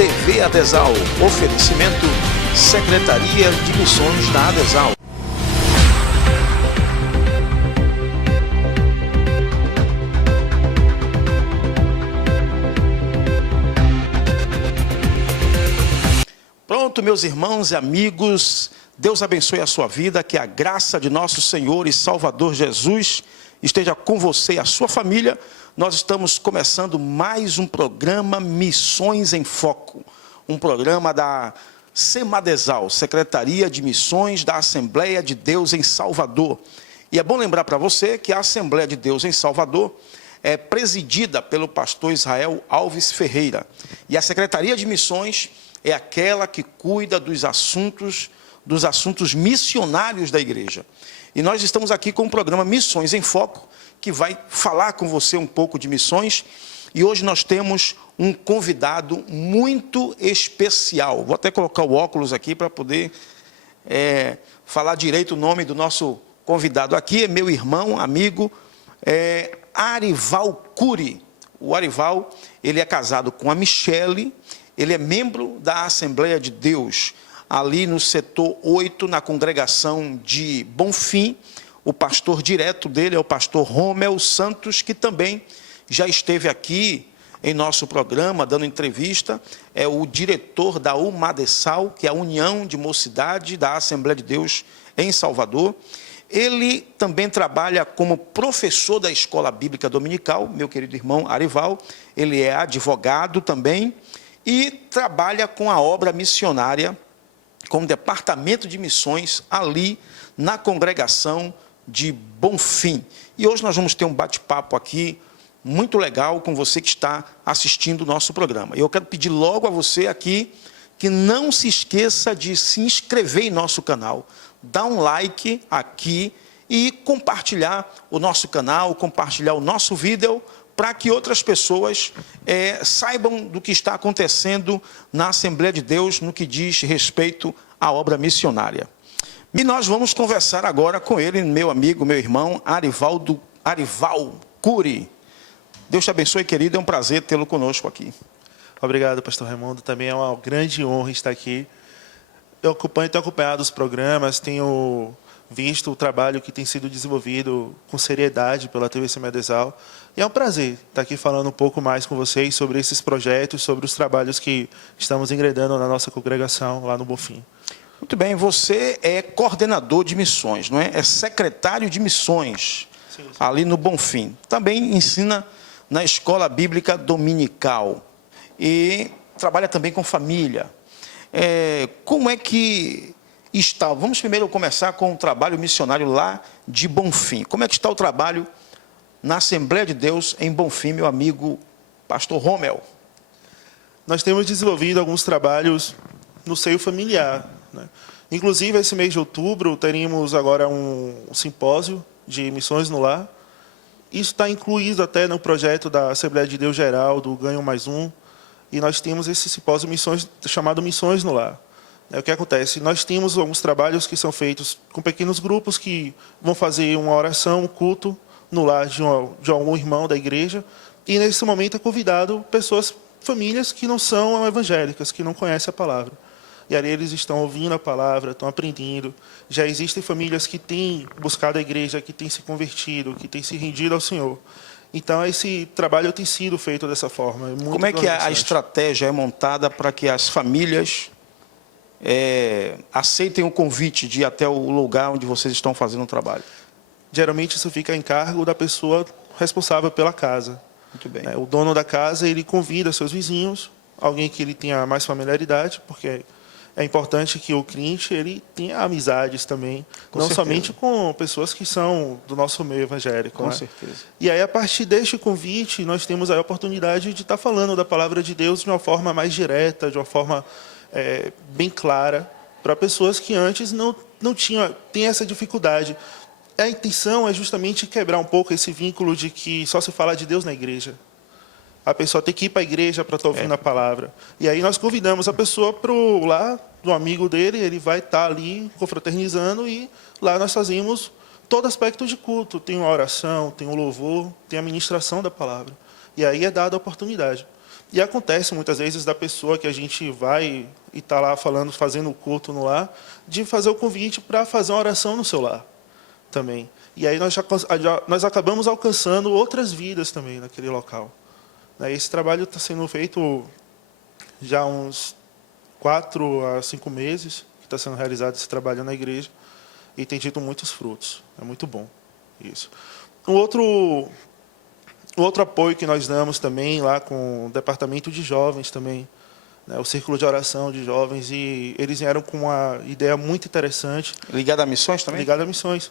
TV Adesal. Oferecimento Secretaria de Missões da Adesal. Pronto, meus irmãos e amigos, Deus abençoe a sua vida, que a graça de nosso Senhor e Salvador Jesus esteja com você e a sua família. Nós estamos começando mais um programa Missões em Foco, um programa da SEMADESAL, Secretaria de Missões da Assembleia de Deus em Salvador. E é bom lembrar para você que a Assembleia de Deus em Salvador é presidida pelo pastor Israel Alves Ferreira. E a Secretaria de Missões é aquela que cuida dos assuntos missionários da igreja. E nós estamos aqui com o programa Missões em Foco, que vai falar com você um pouco de missões. E hoje nós temos um convidado muito especial. Vou até colocar o óculos aqui para poder falar direito o nome do nosso convidado aqui. É meu irmão, amigo, Arival Cury. O Arival, ele é casado com a Michele, ele é membro da Assembleia de Deus, ali no setor 8, na congregação de Bonfim. O pastor direto dele é o pastor Romel Santos, que também já esteve aqui em nosso programa, dando entrevista. É o diretor da UMADESAL, que é a União de Mocidade da Assembleia de Deus em Salvador. Ele também trabalha como professor da Escola Bíblica Dominical, meu querido irmão Arival. Ele é advogado também e trabalha com a obra missionária, com o departamento de missões ali na congregação de Bonfim. E hoje nós vamos ter um bate-papo aqui muito legal com você que está assistindo o nosso programa. Eu quero pedir logo a você aqui que não se esqueça de se inscrever em nosso canal, dar um like aqui e compartilhar o nosso canal, compartilhar o nosso vídeo, para que outras pessoas saibam do que está acontecendo na Assembleia de Deus no que diz respeito à obra missionária. E nós vamos conversar agora com ele, meu amigo, meu irmão, Arival Cury. Deus te abençoe, querido, é um prazer tê-lo conosco aqui. Obrigado, pastor Raimundo, também é uma grande honra estar aqui. Eu tenho acompanhado os programas, tenho visto o trabalho que tem sido desenvolvido com seriedade pela TV SEMADESAL. E é um prazer estar aqui falando um pouco mais com vocês sobre esses projetos, sobre os trabalhos que estamos engrandando na nossa congregação lá no Bonfim. Muito bem, você é coordenador de missões, não é? É secretário de missões, sim. Ali no Bonfim. Também ensina na Escola Bíblica Dominical e trabalha também com família. Como é que está? Vamos primeiro começar com o trabalho missionário lá de Bonfim. Como é que está o trabalho na Assembleia de Deus em Bonfim, meu amigo pastor Romel? Nós temos desenvolvido alguns trabalhos no seio familiar, né? Inclusive, esse mês de outubro, teremos agora um simpósio de missões no lar. Isso está incluído até no projeto da Assembleia de Deus Geral, do Ganho Mais Um. E nós temos esse simpósio chamado Missões no Lar. O que acontece? Nós temos alguns trabalhos que são feitos com pequenos grupos que vão fazer uma oração, um culto no lar de algum irmão da igreja. E, nesse momento, é convidado famílias que não são evangélicas, que não conhecem a palavra. E ali eles estão ouvindo a palavra, estão aprendendo. Já existem famílias que têm buscado a igreja, que têm se convertido, que têm se rendido ao Senhor. Então, esse trabalho tem sido feito dessa forma. Como é que a estratégia é montada para que as famílias aceitem o convite de ir até o lugar onde vocês estão fazendo o trabalho? Geralmente, isso fica em cargo da pessoa responsável pela casa. Muito bem. O dono da casa, ele convida seus vizinhos, alguém que ele tenha mais familiaridade, porque é importante que o cliente ele tenha amizades também, não somente com pessoas que são do nosso meio evangélico. Com certeza. E aí, a partir deste convite, nós temos a oportunidade de estar falando da palavra de Deus de uma forma mais direta, de uma forma bem clara, para pessoas que antes não têm essa dificuldade. A intenção é justamente quebrar um pouco esse vínculo de que só se fala de Deus na igreja. A pessoa tem que ir para a igreja para estar ouvindo a palavra. E aí nós convidamos a pessoa para o lar do amigo dele, ele vai estar ali confraternizando e lá nós fazemos todo aspecto de culto. Tem uma oração, tem um louvor, tem a ministração da palavra. E aí é dada a oportunidade. E acontece muitas vezes da pessoa que a gente vai e está lá falando, fazendo o culto no lar, de fazer o convite para fazer uma oração no seu lar também. E aí nós acabamos alcançando outras vidas também naquele local. Esse trabalho está sendo feito já há uns 4 a 5 meses, que está sendo realizado esse trabalho na igreja, e tem tido muitos frutos. É muito bom isso. O outro apoio que nós damos também lá com o departamento de jovens também, né, o círculo de oração de jovens, e eles vieram com uma ideia muito interessante. Ligado a missões também? Ligado a missões.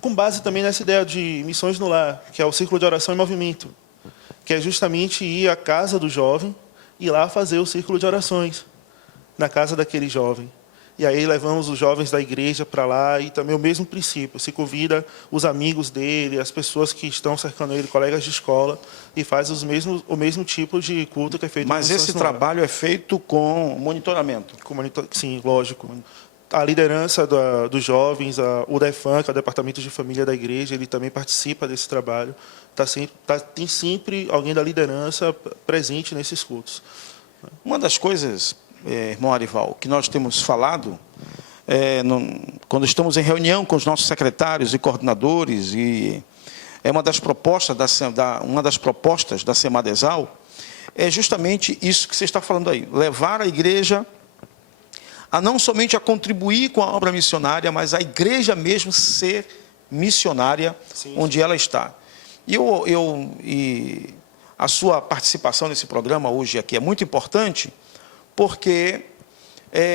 Com base também nessa ideia de missões no lar, que é o círculo de oração em movimento, que é justamente ir à casa do jovem e lá fazer o círculo de orações na casa daquele jovem. E aí levamos os jovens da igreja para lá, e também o mesmo princípio, se convida os amigos dele, as pessoas que estão cercando ele, colegas de escola, e faz o mesmo tipo de culto que é feito. Mas esse trabalho é feito com monitoramento? Sim, lógico. A liderança dos jovens, o DEFAM, que é o Departamento de Família da Igreja, ele também participa desse trabalho. Tem sempre alguém da liderança presente nesses cultos. Uma das coisas, irmão Arival, que nós temos falado, quando estamos em reunião com os nossos secretários e coordenadores, e é uma das propostas da Semadesal, é justamente isso que você está falando aí, levar a igreja a não somente a contribuir com a obra missionária, mas a igreja mesmo ser missionária. Sim. Onde ela está. E a sua participação nesse programa hoje aqui é muito importante, porque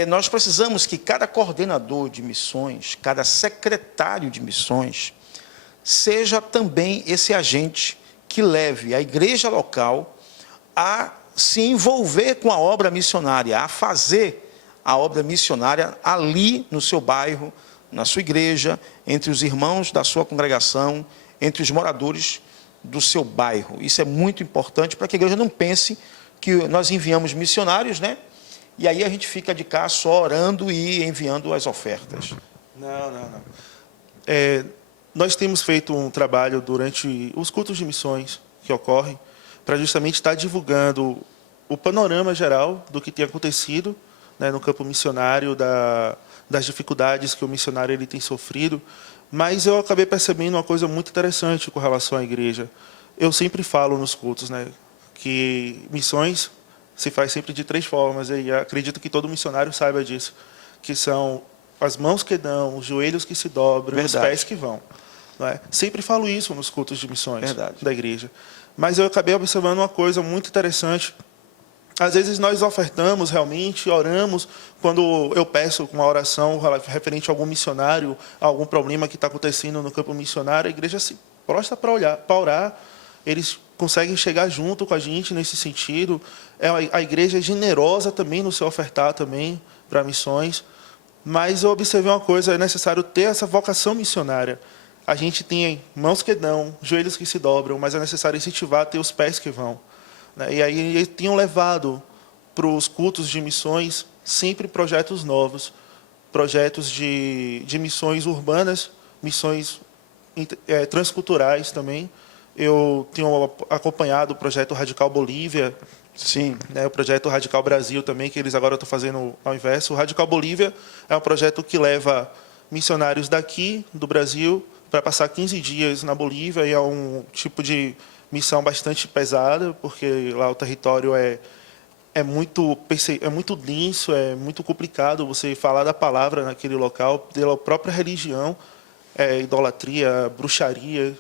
nós precisamos que cada coordenador de missões, cada secretário de missões, seja também esse agente que leve a igreja local a se envolver com a obra missionária, a fazer a obra missionária ali no seu bairro, na sua igreja, entre os irmãos da sua congregação, entre os moradores do seu bairro. Isso é muito importante para que a igreja não pense que nós enviamos missionários, né? E aí a gente fica de cá só orando e enviando as ofertas. Não. Nós temos feito um trabalho durante os cultos de missões que ocorrem para justamente estar divulgando o panorama geral do que tem acontecido, né, no campo missionário, das dificuldades que o missionário ele tem sofrido. Mas eu acabei percebendo uma coisa muito interessante com relação à igreja. Eu sempre falo nos cultos, né, que missões se faz sempre de 3 formas, e acredito que todo missionário saiba disso, que são as mãos que dão, os joelhos que se dobram, Verdade. Os pés que vão. Não é? Sempre falo isso nos cultos de missões Verdade. Da igreja. Mas eu acabei observando uma coisa muito interessante. Às vezes nós ofertamos realmente, oramos, quando eu peço uma oração referente a algum missionário, a algum problema que está acontecendo no campo missionário, a igreja se prostra para orar, eles conseguem chegar junto com a gente nesse sentido. A igreja é generosa também no seu ofertar também para missões, mas eu observei uma coisa, é necessário ter essa vocação missionária. A gente tem mãos que dão, joelhos que se dobram, mas é necessário incentivar a ter os pés que vão. E aí eles tinham levado para os cultos de missões sempre projetos novos, projetos de missões urbanas, missões transculturais também. Eu tenho acompanhado o projeto Radical Bolívia, Sim. Né, o projeto Radical Brasil também, que eles agora estão fazendo ao inverso. O Radical Bolívia é um projeto que leva missionários daqui, do Brasil, para passar 15 dias na Bolívia, e é um tipo de missão bastante pesada, porque lá o território é muito denso, é muito complicado você falar da palavra naquele local, pela própria religião, idolatria, bruxaria.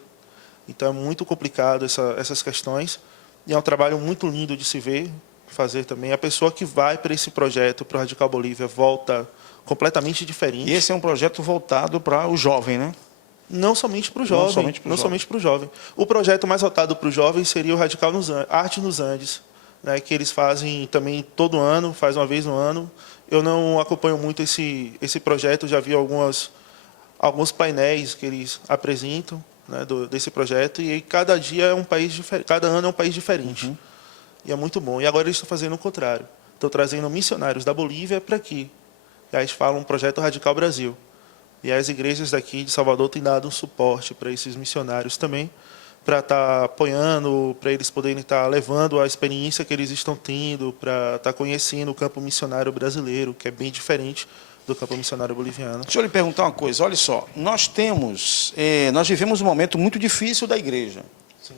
Então é muito complicado essas questões, e é um trabalho muito lindo de se ver, fazer também. A pessoa que vai para esse projeto, para o Radical Bolívia, volta completamente diferente. E esse é um projeto voltado para o jovem, né? Não somente para o jovem. Não somente para o jovem. O projeto mais voltado para o jovem seria o Radical Arte nos Andes, né, que eles fazem também todo ano, faz uma vez no ano. Eu não acompanho muito esse projeto, já vi alguns painéis que eles apresentam, né, desse projeto, e cada dia é um país diferente, cada ano é um país diferente. Uhum. E é muito bom. E agora eles estão fazendo o contrário. Estão trazendo missionários da Bolívia para aqui. E aí eles falam um projeto Radical Brasil. E as igrejas daqui de Salvador têm dado um suporte para esses missionários também, para estar apoiando, para eles poderem estar levando a experiência que eles estão tendo, para estar conhecendo o campo missionário brasileiro, que é bem diferente do campo missionário boliviano. Deixa eu lhe perguntar uma coisa, olha só, nós vivemos um momento muito difícil da igreja. Sim.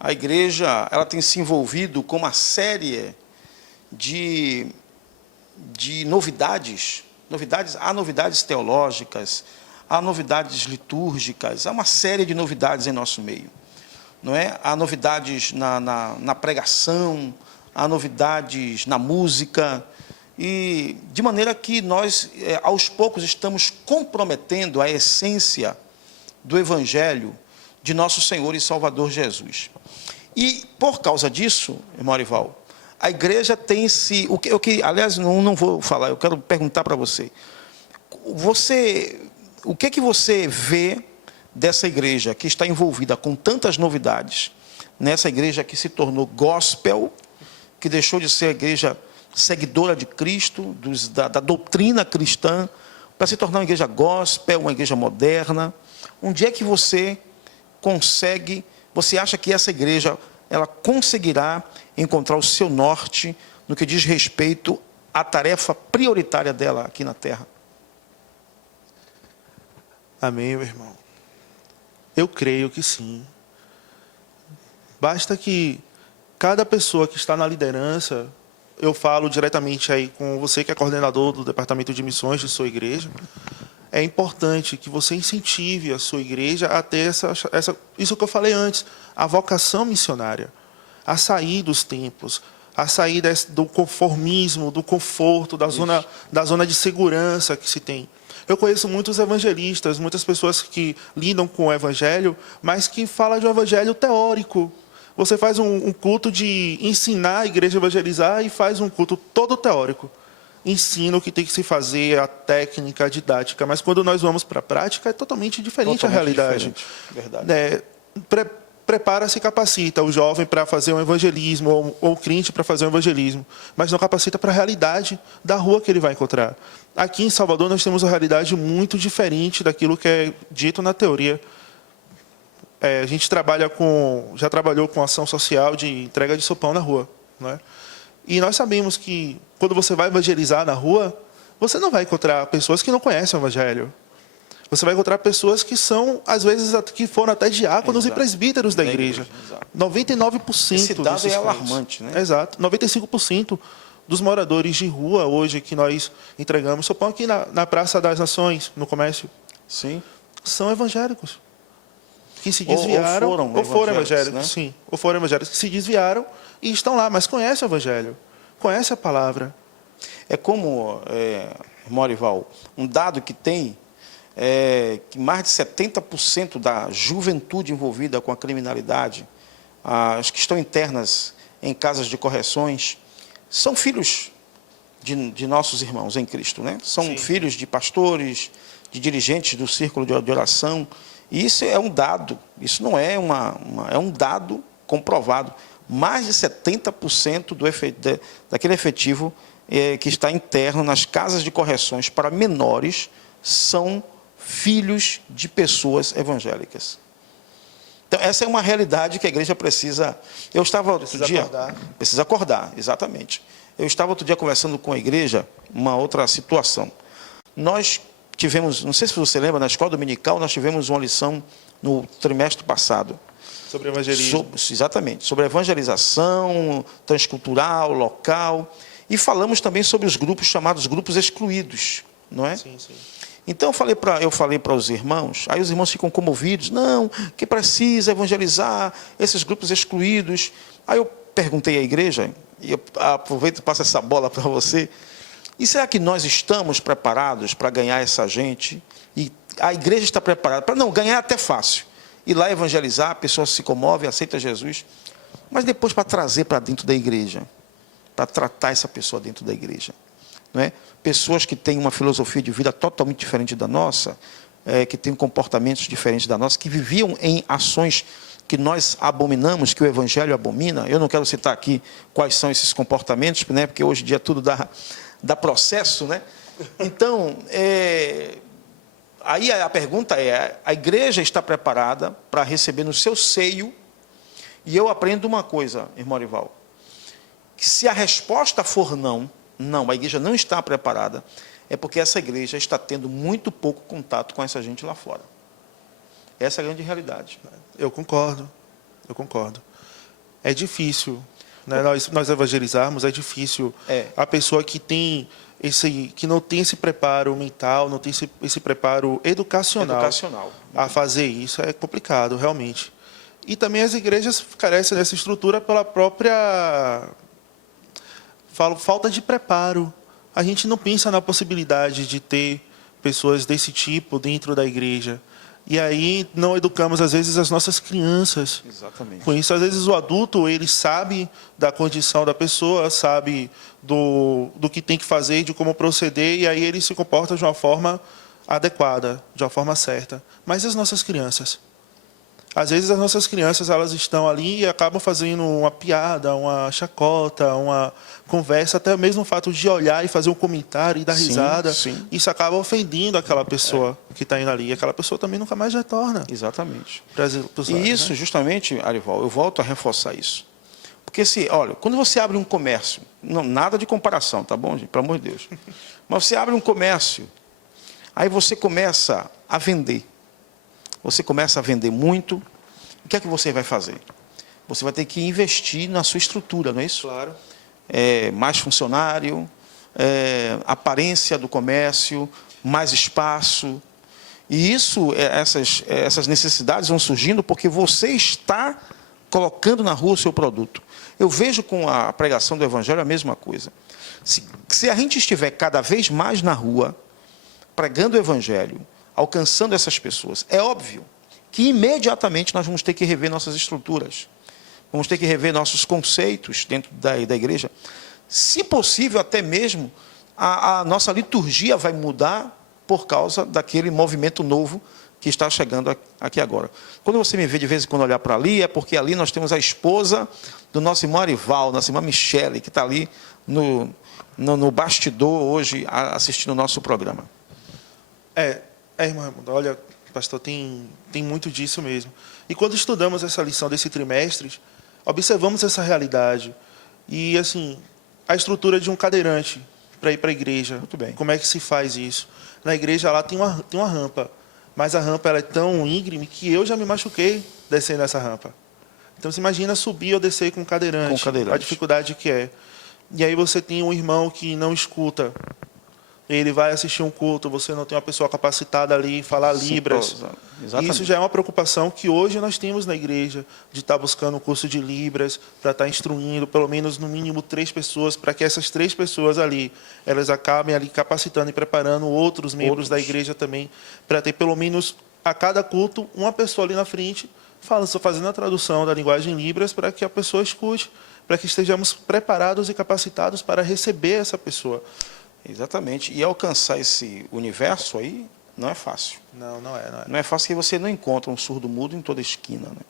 A igreja, ela tem se envolvido com uma série de novidades, há novidades teológicas, há novidades litúrgicas, há uma série de novidades em nosso meio. Não é? Há novidades na pregação, há novidades na música, e de maneira que nós, aos poucos, estamos comprometendo a essência do Evangelho de nosso Senhor e Salvador Jesus. E, por causa disso, irmão Arival, a igreja tem se... aliás, não vou falar, eu quero perguntar para você. O que você vê dessa igreja que está envolvida com tantas novidades, nessa igreja que se tornou gospel, que deixou de ser a igreja seguidora de Cristo, da doutrina cristã, para se tornar uma igreja gospel, uma igreja moderna? Onde é que você acha que essa igreja ela conseguirá encontrar o seu norte no que diz respeito à tarefa prioritária dela aqui na terra? Amém, meu irmão. Eu creio que sim. Basta que cada pessoa que está na liderança, eu falo diretamente aí com você que é coordenador do departamento de missões de sua igreja, é importante que você incentive a sua igreja a ter isso que eu falei antes, a vocação missionária, a sair dos templos, a sair do conformismo, do conforto, da zona de segurança que se tem. Eu conheço muitos evangelistas, muitas pessoas que lidam com o evangelho, mas que falam de um evangelho teórico. Você faz um culto de ensinar a igreja a evangelizar e faz um culto todo teórico. Ensina o que tem que se fazer, a técnica, a didática. Mas quando nós vamos para a prática, é totalmente diferente a realidade. Verdade. Prepara-se e capacita o jovem para fazer um evangelismo, ou o crente para fazer um evangelismo, mas não capacita para a realidade da rua que ele vai encontrar. Aqui em Salvador nós temos uma realidade muito diferente daquilo que é dito na teoria. A gente já trabalhou com ação social de entrega de sopão na rua, não é? E nós sabemos que quando você vai evangelizar na rua, você não vai encontrar pessoas que não conhecem o evangelho. Você vai encontrar pessoas que são, às vezes, que foram até diáconos e presbíteros da igreja. 99% Esse dado é alarmante, né? Exato. 95% dos moradores de rua hoje que nós entregamos, sopão aqui na Praça das Nações, no comércio, sim, são evangélicos. Que se desviaram, ou foram evangélicos, né? Sim, ou foram evangélicos que se desviaram e estão lá, mas conhecem o evangelho, conhecem a palavra. É como, Morival, um dado que tem que mais de 70% da juventude envolvida com a criminalidade, as que estão internas em casas de correções, são filhos de nossos irmãos em Cristo, né? São Sim. filhos de pastores, de dirigentes do círculo de oração. E isso é um dado, isso não é é um dado comprovado. Mais de 70% daquele efetivo que está interno nas casas de correções para menores são filhos de pessoas evangélicas. Então, essa é uma realidade que a igreja precisa... Precisa acordar, exatamente. Eu estava outro dia conversando com a igreja, uma outra situação. Nós tivemos, não sei se você lembra, na escola dominical, nós tivemos uma lição no trimestre passado. Sobre evangelismo. Exatamente, sobre evangelização transcultural, local. E falamos também sobre os grupos chamados grupos excluídos, não é? Sim, sim. Então eu falei para os irmãos, aí os irmãos ficam comovidos, não, que precisa evangelizar esses grupos excluídos. Aí eu perguntei à igreja, e eu aproveito e passo essa bola para você, e será que nós estamos preparados para ganhar essa gente? E a igreja está preparada para não ganhar até fácil. Ir lá evangelizar, a pessoa se comove, aceita Jesus, mas depois para trazer para dentro da igreja, para tratar essa pessoa dentro da igreja. Não é? Pessoas que têm uma filosofia de vida totalmente diferente da nossa, que têm comportamentos diferentes da nossa, que viviam em ações que nós abominamos, que o Evangelho abomina. Eu não quero citar aqui quais são esses comportamentos, né? Porque hoje em dia tudo dá processo, né? Então, aí a pergunta é, a igreja está preparada para receber no seu seio E eu aprendo uma coisa, irmão Arival, que se a resposta for não, a igreja não está preparada, é porque essa igreja está tendo muito pouco contato com essa gente lá fora. Essa é a grande realidade. Eu concordo. É difícil, né? Nós evangelizarmos, é difícil. A pessoa que não tem esse preparo mental, não tem esse preparo educacional a fazer isso, é complicado, realmente. E também as igrejas carecem dessa estrutura pela própria falta de preparo. A gente não pensa na possibilidade de ter pessoas desse tipo dentro da igreja. E aí não educamos, às vezes, as nossas crianças. Exatamente. Com isso, às vezes, o adulto, ele sabe da condição da pessoa, sabe do que tem que fazer, de como proceder, e aí ele se comporta de uma forma adequada, de uma forma certa. Mas e as nossas crianças? Às vezes, as nossas crianças, elas estão ali e acabam fazendo uma piada, uma chacota, uma conversa, até mesmo o fato de olhar e fazer um comentário e dar risada. Sim. Isso acaba ofendendo aquela pessoa que está indo ali. E aquela pessoa também nunca mais retorna. Exatamente. E isso, né? Justamente, Arival, eu volto a reforçar isso. Porque, olha, quando você abre um comércio, nada de comparação, tá bom, gente? Pelo amor de Deus. Mas você abre um comércio, aí você começa a vender. Você começa a vender muito, o que é que você vai fazer? Você vai ter que investir na sua estrutura, não é isso? Claro. Mais funcionário, aparência do comércio, mais espaço. E isso, essas necessidades vão surgindo porque você está colocando na rua o seu produto. Eu vejo com a pregação do Evangelho a mesma coisa. Se a gente estiver cada vez mais na rua, pregando o Evangelho, alcançando essas pessoas, é óbvio que imediatamente nós vamos ter que rever nossas estruturas, vamos ter que rever nossos conceitos dentro da igreja. Se possível, até mesmo, a nossa liturgia vai mudar por causa daquele movimento novo que está chegando aqui agora. Quando você me vê de vez em quando olhar para ali, é porque ali nós temos a esposa do nosso irmão Arival, nossa irmã Michele, que está ali no bastidor hoje assistindo o nosso programa. Irmão Raimundo, olha, pastor, tem muito disso mesmo. E quando estudamos essa lição desse trimestre, observamos essa realidade. E, assim, a estrutura de um cadeirante para ir para a igreja. Muito bem. Como é que se faz isso? Na igreja lá tem uma rampa, mas a rampa ela é tão íngreme que eu já me machuquei descendo essa rampa. Então, você imagina subir ou descer com um cadeirante, a dificuldade que é. E aí você tem um irmão que não escuta. Ele vai assistir um culto, você não tem uma pessoa capacitada ali em falar Libras. Exatamente. Isso já é uma preocupação que hoje nós temos na igreja, de estar buscando um curso de Libras, para estar instruindo pelo menos, no mínimo, 3 pessoas, para que essas 3 pessoas ali, elas acabem ali capacitando e preparando outros membros da igreja também, para ter pelo menos, a cada culto, uma pessoa ali na frente, fazendo a tradução da linguagem Libras, para que a pessoa escute, para que estejamos preparados e capacitados para receber essa pessoa. Exatamente. E alcançar esse universo aí não é fácil. Não é. Não é fácil que você não encontra um surdo-mudo em toda esquina, né?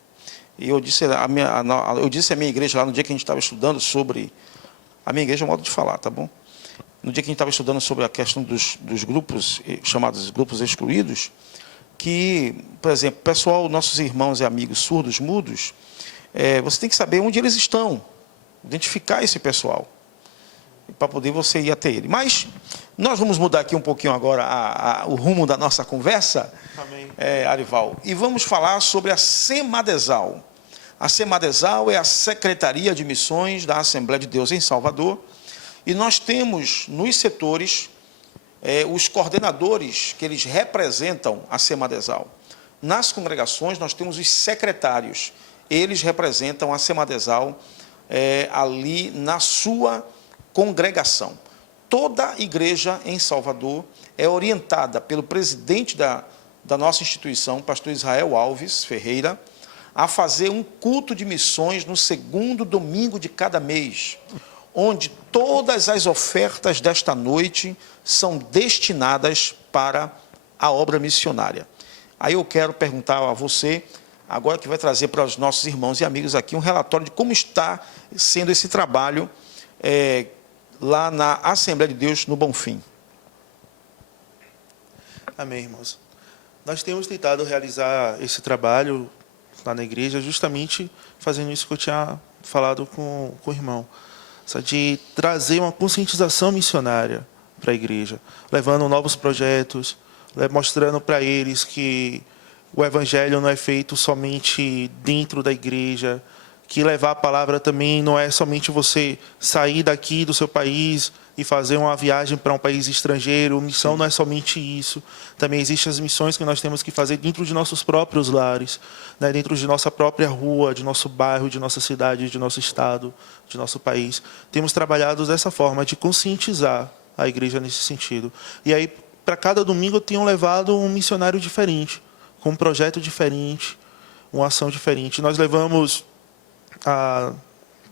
E eu disse à minha igreja lá no dia que a gente estava estudando sobre... A minha igreja é um modo de falar, tá bom? No dia que a gente estava estudando sobre a questão dos grupos, chamados grupos excluídos, que, por exemplo, pessoal, nossos irmãos e amigos surdos, mudos, você tem que saber onde eles estão, identificar esse pessoal, para poder você ir até ele. Mas nós vamos mudar aqui um pouquinho agora o rumo da nossa conversa, Amém. Arival, e vamos falar sobre a Semadesal. A Semadesal é a Secretaria de Missões da Assembleia de Deus em Salvador, e nós temos nos setores os coordenadores que eles representam a Semadesal. Nas congregações nós temos os secretários, eles representam a Semadesal ali na sua congregação. Toda igreja em Salvador é orientada pelo presidente da nossa instituição, pastor Israel Alves Ferreira, a fazer um culto de missões no 2º domingo de cada mês, onde todas as ofertas desta noite são destinadas para a obra missionária. Aí eu quero perguntar a você, agora que vai trazer para os nossos irmãos e amigos aqui um relatório de como está sendo esse trabalho lá na Assembleia de Deus no Bonfim. Amém, irmãos. Nós temos tentado realizar esse trabalho lá na igreja, justamente fazendo isso que eu tinha falado com o irmão, de trazer uma conscientização missionária para a igreja, levando novos projetos, mostrando para eles que o evangelho não é feito somente dentro da igreja, que levar a palavra também não é somente você sair daqui do seu país e fazer uma viagem para um país estrangeiro. Missão Sim. não é somente isso. Também existem as missões que nós temos que fazer dentro de nossos próprios lares, né? Dentro de nossa própria rua, de nosso bairro, de nossa cidade, de nosso estado, de nosso país. Temos trabalhado dessa forma, de conscientizar a igreja nesse sentido. E aí, para cada domingo, eu tenho levado um missionário diferente, com um projeto diferente, uma ação diferente. Nós levamos, há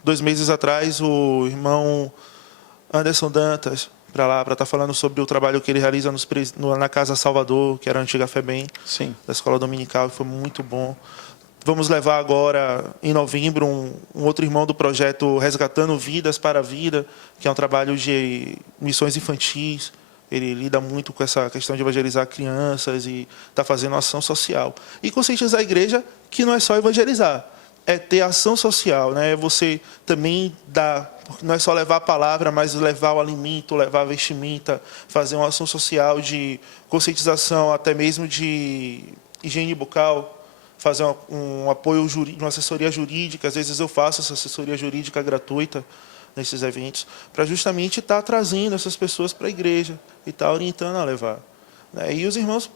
2 meses atrás, o irmão Anderson Dantas para lá, para estar falando sobre o trabalho que ele realiza na Casa Salvador, que era a antiga FEBEM, Sim. da Escola Dominical, que foi muito bom. Vamos levar agora, em novembro, um outro irmão do projeto Resgatando Vidas para a Vida, que é um trabalho de missões infantis. Ele lida muito com essa questão de evangelizar crianças e está fazendo ação social. E conscientizar a igreja que não é só evangelizar, é ter ação social, né? Você também não é só levar a palavra, mas levar o alimento, levar a vestimenta, fazer uma ação social de conscientização, até mesmo de higiene bucal, fazer um apoio jurídico, uma assessoria jurídica. Às vezes eu faço essa assessoria jurídica gratuita nesses eventos, para justamente estar trazendo essas pessoas para a igreja e estar orientando a levar, né? E os irmãos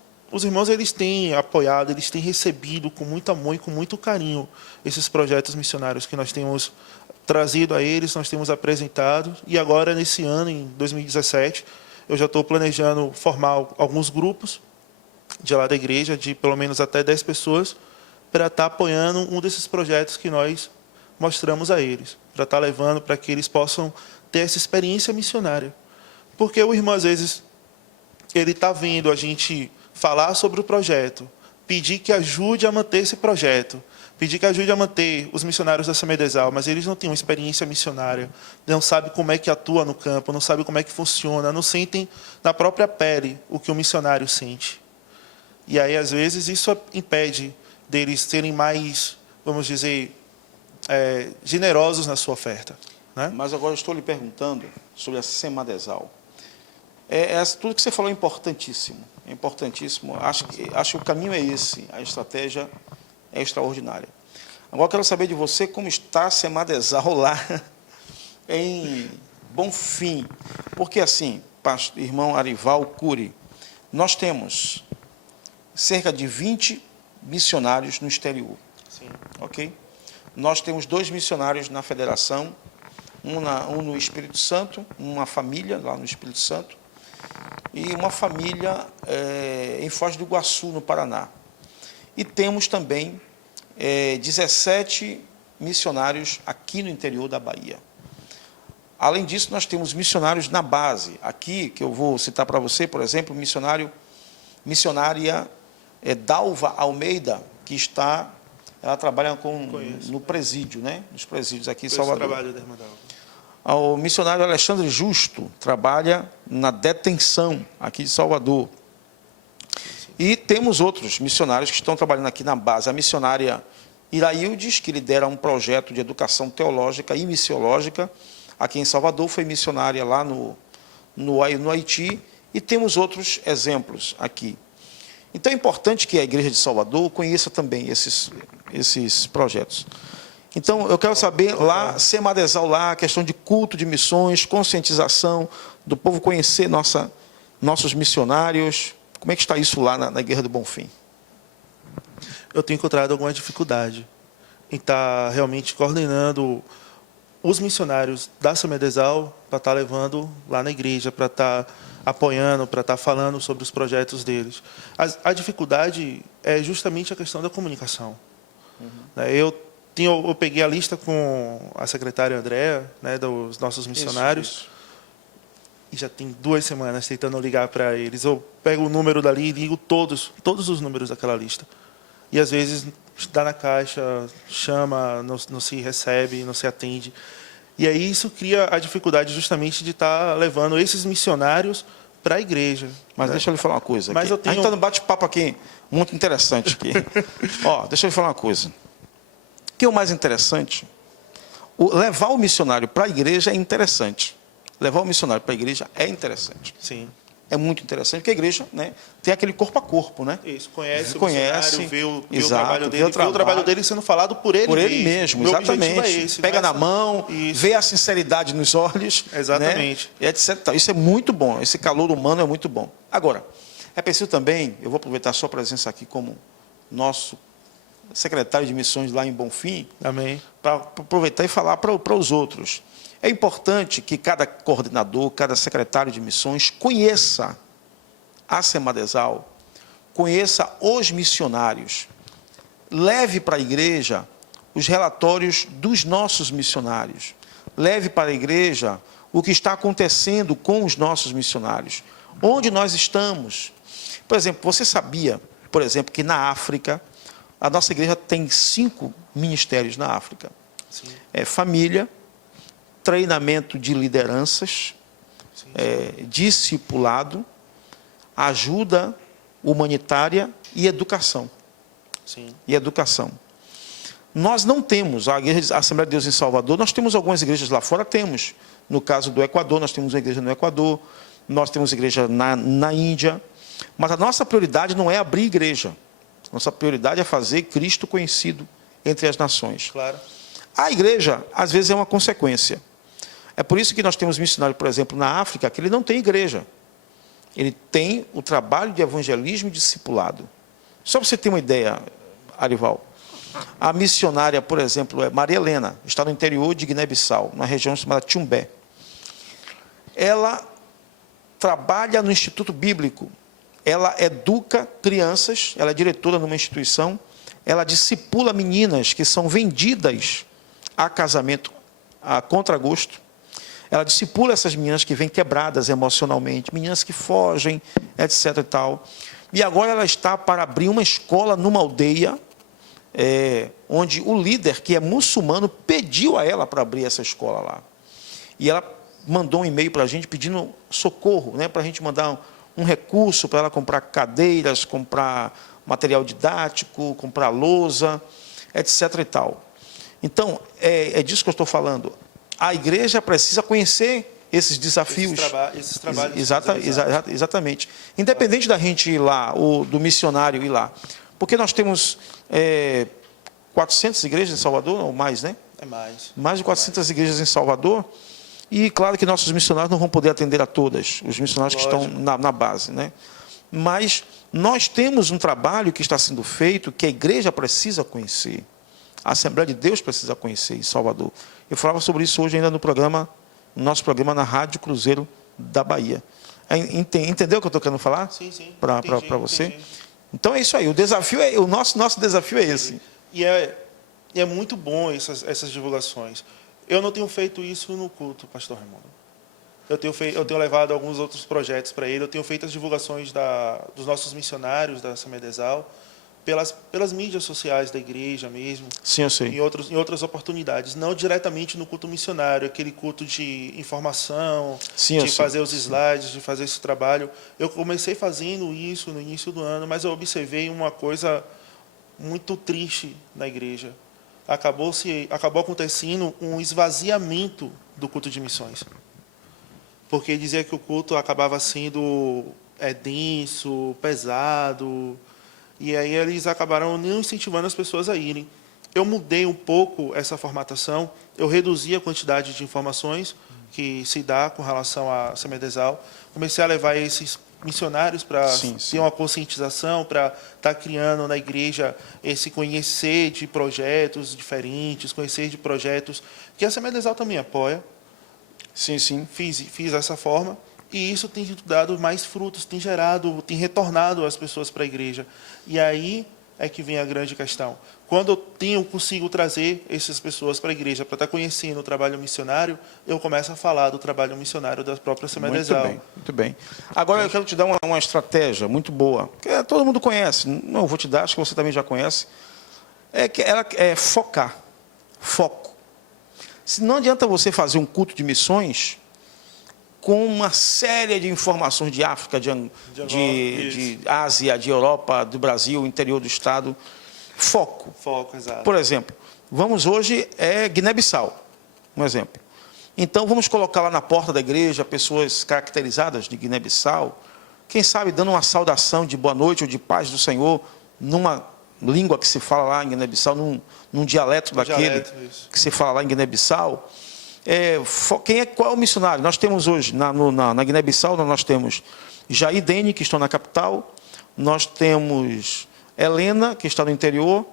eles têm apoiado, eles têm recebido com muito amor e com muito carinho esses projetos missionários que nós temos trazido a eles, nós temos apresentado. E agora, nesse ano, em 2017, eu já estou planejando formar alguns grupos de lá da igreja, de pelo menos até 10 pessoas, para estar apoiando um desses projetos que nós mostramos a eles, para estar levando para que eles possam ter essa experiência missionária. Porque o irmão, às vezes, ele está vendo a gente falar sobre o projeto, pedir que ajude a manter esse projeto, pedir que ajude a manter os missionários da Semedesal, mas eles não têm uma experiência missionária, não sabem como é que atua no campo, não sabem como é que funciona, não sentem na própria pele o que o missionário sente. E aí, às vezes, isso impede deles serem mais, vamos dizer, generosos na sua oferta, né? Mas agora eu estou lhe perguntando sobre a Semedesal. Tudo que você falou é importantíssimo. É importantíssimo. Acho que o caminho é esse. A estratégia é extraordinária. Agora, eu quero saber de você como está a Semedesal lá em Bonfim. Porque, assim, irmão Arival Cury, nós temos cerca de 20 missionários no exterior. Sim. Ok? Nós temos 2 missionários na federação, um no Espírito Santo, uma família lá no Espírito Santo, e uma família em Foz do Iguaçu, no Paraná. E temos também 17 missionários aqui no interior da Bahia. Além disso, nós temos missionários na base. Aqui, que eu vou citar para você, por exemplo, missionária Dalva Almeida, que ela trabalha no presídio, né? Nos presídios aqui em Salvador. Trabalho da irmã Dalva. O missionário Alexandre Justo trabalha na detenção aqui de Salvador. E temos outros missionários que estão trabalhando aqui na base. A missionária Iraildes, que lidera um projeto de educação teológica e missiológica aqui em Salvador, foi missionária lá no Haiti. E temos outros exemplos aqui. Então é importante que a Igreja de Salvador conheça também esses projetos. Então, eu quero saber lá, Semedesal lá, a questão de culto de missões, conscientização do povo conhecer nossos missionários. Como é que está isso lá na Igreja do Bonfim? Eu tenho encontrado alguma dificuldade em estar realmente coordenando os missionários da Semedesal para estar levando lá na igreja, para estar apoiando, para estar falando sobre os projetos deles. A dificuldade é justamente a questão da comunicação. Uhum. Eu peguei a lista com a secretária Andréa, né, dos nossos missionários, isso. E já tem 2 semanas tentando ligar para eles. Eu pego o número dali e ligo todos os números daquela lista. E às vezes dá na caixa, chama, não se recebe, não se atende. E aí isso cria a dificuldade justamente de estar levando esses missionários para a igreja. Mas deixa eu lhe falar uma coisa. A gente está no bate-papo aqui, muito interessante aqui. Deixa eu lhe falar uma coisa. que é o mais interessante? Levar o missionário para a igreja é interessante. Levar o missionário para a igreja é interessante. Sim. É muito interessante, porque a igreja, né, tem aquele corpo a corpo, né? Isso, conhece o Conhece, missionário, vê o exato, trabalho dele, vê o trabalho dele sendo falado por ele mesmo. Meu Exatamente. objetivo é esse, pega na mão, Isso. vê a sinceridade nos olhos. Exatamente. Né, e etc. Isso é muito bom, esse calor humano é muito bom. Agora, é preciso também, eu vou aproveitar a sua presença aqui como nosso secretário de missões lá em Bonfim, Amém. para aproveitar e falar para os outros. É importante que cada coordenador, cada secretário de missões conheça a Semadesal, conheça os missionários, leve para a igreja os relatórios dos nossos missionários, leve para a igreja o que está acontecendo com os nossos missionários, onde nós estamos. Por exemplo, você sabia, por exemplo, que na África, a nossa igreja tem 5 ministérios na África. Sim. Família, treinamento de lideranças, Sim. discipulado, ajuda humanitária e educação. Sim. E educação. Nós não temos, a Assembleia de Deus em Salvador, nós temos algumas igrejas lá fora, temos. No caso do Equador, nós temos uma igreja no Equador, nós temos igreja na Índia, mas a nossa prioridade não é abrir igreja. Nossa prioridade é fazer Cristo conhecido entre as nações. Claro. A igreja, às vezes, é uma consequência. É por isso que nós temos missionário, por exemplo, na África, que ele não tem igreja. Ele tem o trabalho de evangelismo e discipulado. Só para você ter uma ideia, Arival, a missionária, por exemplo, é Maria Helena, está no interior de Guiné-Bissau, na região chamada Tumbé. Ela trabalha no Instituto Bíblico, ela educa crianças, ela é diretora numa instituição, ela discipula meninas que são vendidas a casamento a contragosto. Ela discipula essas meninas que vêm quebradas emocionalmente, meninas que fogem, etc. e tal. E agora ela está para abrir uma escola numa aldeia, onde o líder, que é muçulmano, pediu a ela para abrir essa escola lá. E ela mandou um e-mail para a gente pedindo socorro, né, para a gente mandar um recurso para ela comprar cadeiras, comprar material didático, comprar lousa, etc. e tal. Então, é disso que eu estou falando. A igreja precisa conhecer esses desafios. Esses trabalhos. Exatamente. Independente da gente ir lá, ou do missionário ir lá. Porque nós temos 400 igrejas em Salvador, ou mais, né? É mais. Mais de 400 igrejas em Salvador. E claro que nossos missionários não vão poder atender a todas, os missionários que estão na base, né? Mas nós temos um trabalho que está sendo feito, que a igreja precisa conhecer. A Assembleia de Deus precisa conhecer em Salvador. Eu falava sobre isso hoje ainda no nosso programa na Rádio Cruzeiro da Bahia. Entendeu o que eu estou querendo falar? Sim, sim. Para você? Entendi. Então é isso aí. O desafio o nosso desafio é esse. E é muito bom essas divulgações. Eu não tenho feito isso no culto, pastor Raimundo. Eu tenho levado alguns outros projetos para ele. Eu tenho feito as divulgações dos nossos missionários da Semadesal pelas mídias sociais da igreja mesmo. Sim, eu sei. Em outras oportunidades. Não diretamente no culto missionário, aquele culto de informação, Sim, de fazer os slides, de fazer esse trabalho. Eu comecei fazendo isso no início do ano, mas eu observei uma coisa muito triste na igreja. Acabou acontecendo um esvaziamento do culto de missões. Porque dizia que o culto acabava sendo denso, pesado, e aí eles acabaram não incentivando as pessoas a irem. Eu mudei um pouco essa formatação, eu reduzi a quantidade de informações que se dá com relação à Semadesal, comecei a levar esses missionários para ter uma conscientização, para estar criando na igreja esse conhecer de projetos diferentes, conhecer de projetos que a Semadesal também apoia. Sim, sim. Fiz dessa forma e isso tem dado mais frutos, tem retornado as pessoas para a igreja. E aí é que vem a grande questão. Quando eu consigo trazer essas pessoas para a igreja para estar conhecendo o trabalho missionário, eu começo a falar do trabalho missionário da própria Semadesal. Muito bem. Agora eu quero te dar uma estratégia muito boa, que todo mundo conhece, não vou te dar, acho que você também já conhece, que ela é focar, foco. Se não adianta você fazer um culto de missões com uma série de informações de África, de Ásia, de Europa, do Brasil, interior do estado. Foco. Foco, exato. Por exemplo, Vamos hoje Guiné-Bissau, um exemplo. Então vamos colocar lá na porta da igreja pessoas caracterizadas de Guiné-Bissau, quem sabe dando uma saudação de boa noite ou de paz do Senhor, numa língua que se fala lá em Guiné-Bissau, num dialeto daquele que se fala lá em Guiné-Bissau. Qual é o missionário? Nós temos hoje, na Guiné-Bissau, nós temos Jair Dene, que estão na capital, nós temos Helena, que está no interior,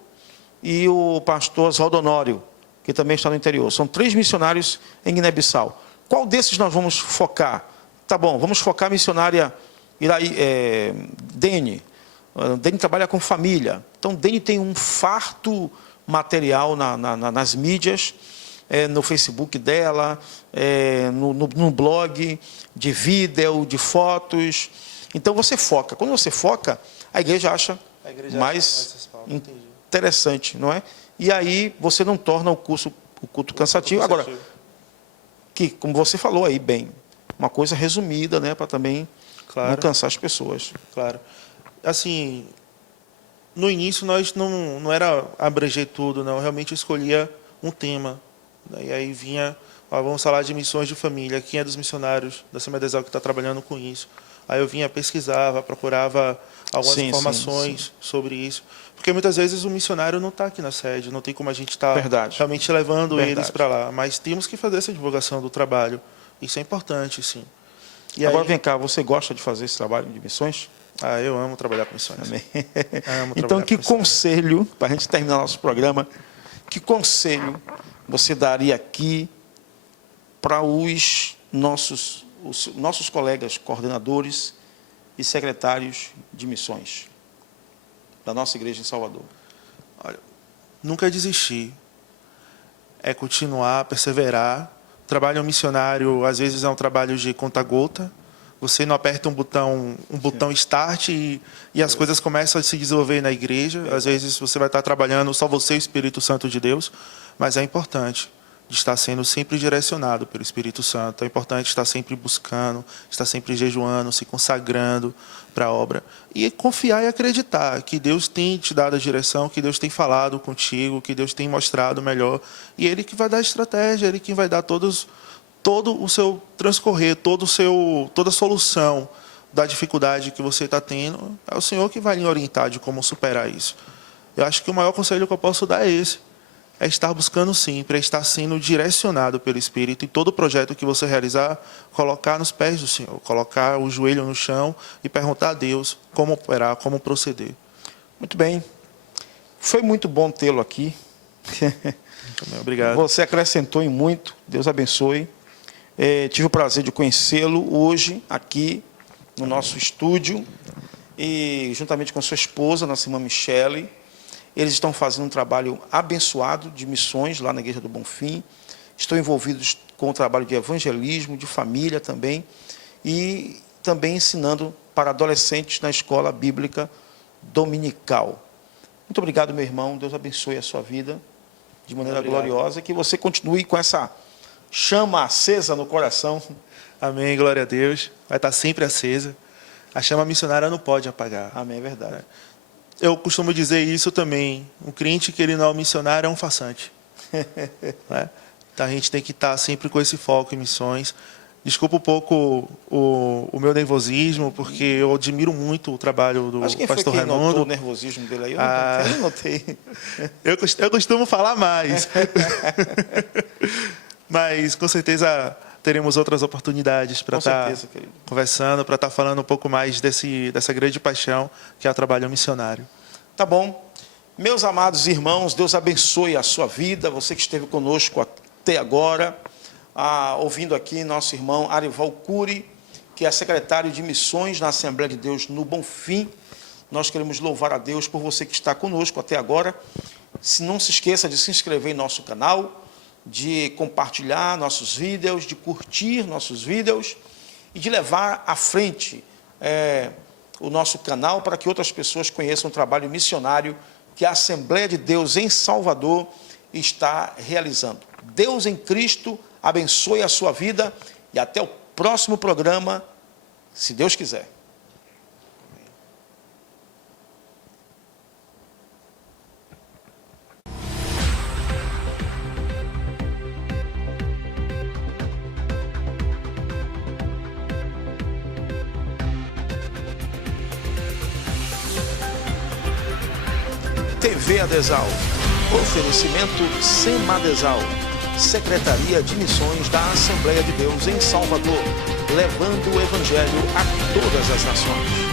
e o pastor Oswaldo Honório, que também está no interior. São 3 missionários em Guiné-Bissau. Qual desses nós vamos focar? Tá bom, vamos focar a missionária Dene. Dene trabalha com família. Então, Dene tem um farto material nas mídias, no Facebook dela, no blog, de vídeo, de fotos. Então, você foca. Quando você foca, a igreja acha mais interessante, não é? E aí você não torna o culto cansativo. Agora, que, como você falou aí bem, uma coisa resumida, né, para também não cansar as pessoas. Claro. Assim, no início nós não era abranger tudo, não. Eu realmente escolhia um tema. E aí vinha, vamos falar de missões de família. Quem é dos missionários da Assembleia de Deus que está trabalhando com isso? Aí eu vinha, pesquisava, procurava algumas informações sobre isso. Porque muitas vezes o missionário não está aqui na sede, não tem como a gente estar realmente levando eles para lá. Mas temos que fazer essa divulgação do trabalho. Isso é importante, sim. E agora, vem cá, você gosta de fazer esse trabalho de missões? Eu amo trabalhar com missões. Amém. Então, que conselho, para a gente terminar nosso programa, que conselho você daria aqui para os nossos colegas coordenadores e secretários de missões da nossa igreja em Salvador? Olha, nunca desistir, é continuar, perseverar. O trabalho missionário, às vezes, é um trabalho de conta-gota. Você não aperta um botão start e as coisas começam a se desenvolver na igreja. Às vezes você vai estar trabalhando só você e o Espírito Santo de Deus, mas é importante de estar sendo sempre direcionado pelo Espírito Santo. É importante estar sempre buscando, estar sempre jejuando, se consagrando para a obra. E confiar e acreditar que Deus tem te dado a direção, que Deus tem falado contigo, que Deus tem mostrado o melhor. E Ele que vai dar a estratégia, Ele que vai dar todo o seu transcorrer, toda a solução da dificuldade que você está tendo. É o Senhor que vai lhe orientar de como superar isso. Eu acho que o maior conselho que eu posso dar é esse. É estar buscando sempre, é estar sendo direcionado pelo Espírito. E todo projeto que você realizar, colocar nos pés do Senhor, colocar o joelho no chão e perguntar a Deus como operar, como proceder. Muito bem. Foi muito bom tê-lo aqui. Muito bem, obrigado. Você acrescentou em muito. Deus abençoe. Tive o prazer de conhecê-lo hoje aqui no nosso estúdio e juntamente com sua esposa, nossa irmã Michele. Eles estão fazendo um trabalho abençoado de missões lá na Igreja do Bonfim. Estão envolvidos com o trabalho de evangelismo, de família também. E também ensinando para adolescentes na escola bíblica dominical. Muito obrigado, meu irmão. Deus abençoe a sua vida de maneira gloriosa. Que você continue com essa chama acesa no coração. Amém, glória a Deus. Vai estar sempre acesa. A chama missionária não pode apagar. Amém, é verdade. Eu costumo dizer isso também. Um crente que ele não é um missionário é um farsante. Né? Então a gente tem que estar sempre com esse foco em missões. Desculpa um pouco o meu nervosismo, porque eu admiro muito o trabalho do pastor Raimundo. Notou o nervosismo dele aí? Eu não notei. Eu costumo falar mais. Mas com certeza teremos outras oportunidades para estar conversando, para estar falando um pouco mais dessa grande paixão que é o trabalho missionário. Tá bom. Meus amados irmãos, Deus abençoe a sua vida, você que esteve conosco até agora, ouvindo aqui nosso irmão Arival Cury, que é secretário de missões na Assembleia de Deus no Bonfim. Nós queremos louvar a Deus por você que está conosco até agora. Não se esqueça de se inscrever em nosso canal, de compartilhar nossos vídeos, de curtir nossos vídeos e de levar à frente o nosso canal para que outras pessoas conheçam o trabalho missionário que a Assembleia de Deus em Salvador está realizando. Deus em Cristo abençoe a sua vida e até o próximo programa, se Deus quiser. TV Adesal. Oferecimento Semadesal, Secretaria de Missões da Assembleia de Deus em Salvador, levando o Evangelho a todas as nações.